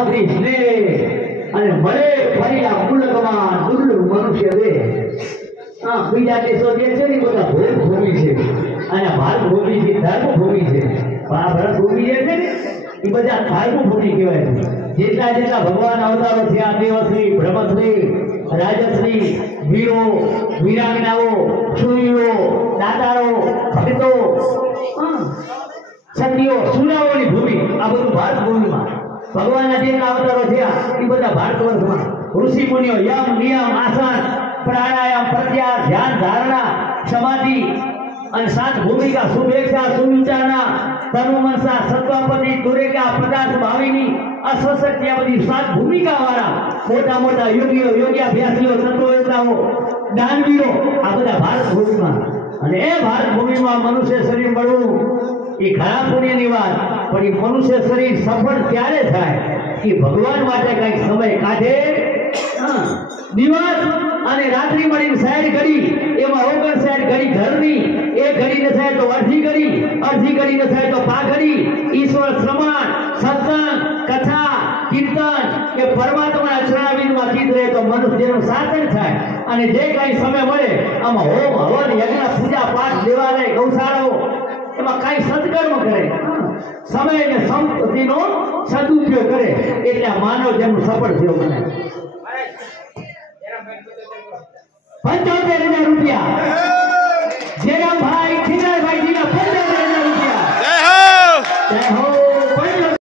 સામગ્રી સ્નેહ અને મળે ફરી આ મુલકમાં દુર્લભ મનુષ્ય દે બીજા દેશો જે છે ને બધા ભોગ ભૂમિ છે અને ભારત ભૂમિ છે ધર્મ ભૂમિ છે ભારત ભૂમિ જે છે ને એ બધા ધર્મ ભૂમિ કહેવાય છે જેટલા જેટલા ભગવાન અવતારો થયા દેવશ્રી બ્રહ્મશ્રી રાજશ્રી વીરો વીરાંગનાઓ સૂર્યો દાતારો ભક્તો સતીઓ સુરાઓની ભૂમિ આ બધું ભારત ભૂમિમાં ભગવાનના જેટલા અવતારો થયા એ બધા ભારત વર્ષમાં ઋષિ મુનિઓ યમ નિયમ આસન પ્રાણાયામ પ્રત્યાહાર ધ્યાન ધારણા સમાધિ અને સાત ભૂમિકા શુભેચ્છા સુવિચારણા તનુ મનસા સત્વપતિ દુરેકા પદાર્થ ભાવિની અસ્વશક્તિ આ બધી સાત ભૂમિકા વાળા મોટા મોટા યોગીઓ યોગ્યાભ્યાસીઓ તત્વવેતાઓ દાનવીરો આ બધા ભારત ભૂમિમાં અને એ ભારત ભૂમિમાં મનુષ્ય શરીર મળવું એ ઘણા પુણ્યની વાત પણ એ મનુષ્ય શરીર સફળ ત્યારે થાય કે ભગવાન માટે કઈક સમય કાઢે દિવસ અને રાત્રિ મળીને 60 ઘડી એમાં 59 ઘડી ઘરની એક ઘડી ન થાય તો અડધી ઘડી ન થાય તો પા ઘડી ઈશ્વર શ્રવણ સત્સંગ કથા કીર્તન કે પરમાત્માના ચરણારવિંદમાં ચિત્ત રહે તો મનુષ્યનું સાધન થાય અને જે કઈ સમય મળે આમાં હોમ હવન યજ્ઞ પૂજા પાઠ દેવાલય ગૌશાળાઓ એમાં કઈ સત્કર્મ કરે સમય અને સંપત્તિનો સદુપયોગ કરે એટલે માનવ જન્મ સફળ થયો બને 75,000 રૂપિયા જેના ભાઈ ખીરાભાઈ જીના 75,000 રૂપિયા જય હો